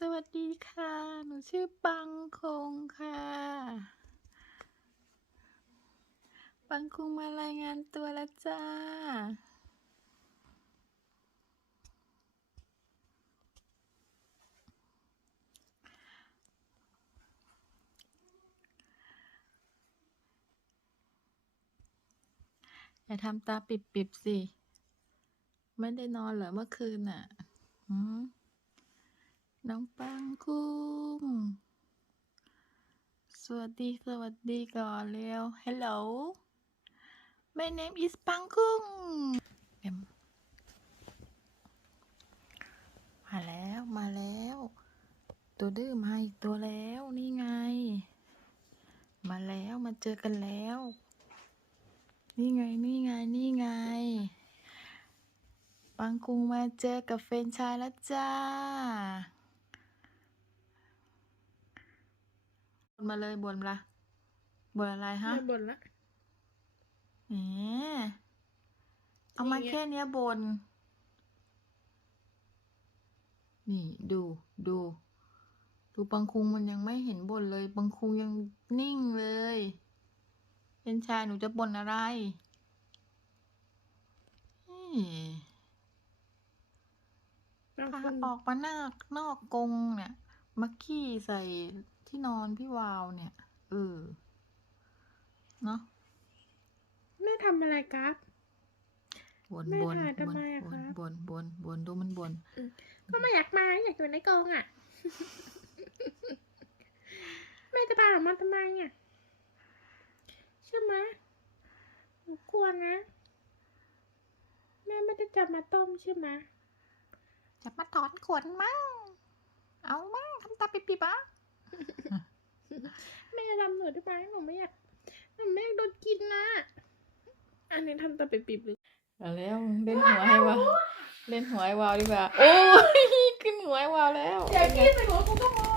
สวัสดีค่ะ หนูชื่อปังคงค่ะ ปังคงมารายงานตัวแล้วจ้า อย่าทำตาปิบๆสิ ไม่ได้นอนเหรอเมื่อคืนน่ะหืม น้องปังคุ้ง สวัสดี สวัสดีก่อนเร็ว Hello My name is ปังคุ้งมาแล้วมาแล้ว ตัวดื้อมาอีกตัวแล้วนี่ไง มาแล้วมาเจอกันแล้ว นี่ไงนี่ไงนี่ไงปังกุงมาเจอกับเฟรนชายแล้วจ้าบน มาเลยบนละบนอะไรฮะไม่บ่นละแหมเอามานี่ไงแค่เนี้ยบน นี่ดูดู ดูปังคุงมันยังไม่เห็นบนเลยปังคุงยังนิ่งเลยเฟรนชายหนูจะบ่นอะไรนี่บางพาคนออกมานอกนอกกรงเนี่ยมาขี้ใส่ ที่นอนพี่วาวเนี่ยเออเนาะแม่ทำอะไรครับบนแม่บนถ่ายทำบนไมอะบครันบบนบนบนดูมันบนก็ไม่อยากมาอยากอยู่ในกรงอะ แม่จะพาออกมาทำไมอะใช่ไหมหนูกลัวนะ แม่ไม่ได้จับมาต้มใช่ไหมจะมาถอนขนมั่งเอามั่งทำตาปิบๆอะแม่ ทำหน่อยได้ไหมหนูไม่อยากหนูไม่อยากโดนกินนะ อันนี้ทำตาไปปิบหรือเอาแล้วเล่นหัวให้วาเล่นหัวให้วาวดีกว่าโอ้ยขึ้นหัวให้วาแล้ว เดี๋ยวพี่ใส่หัวกูก็พอ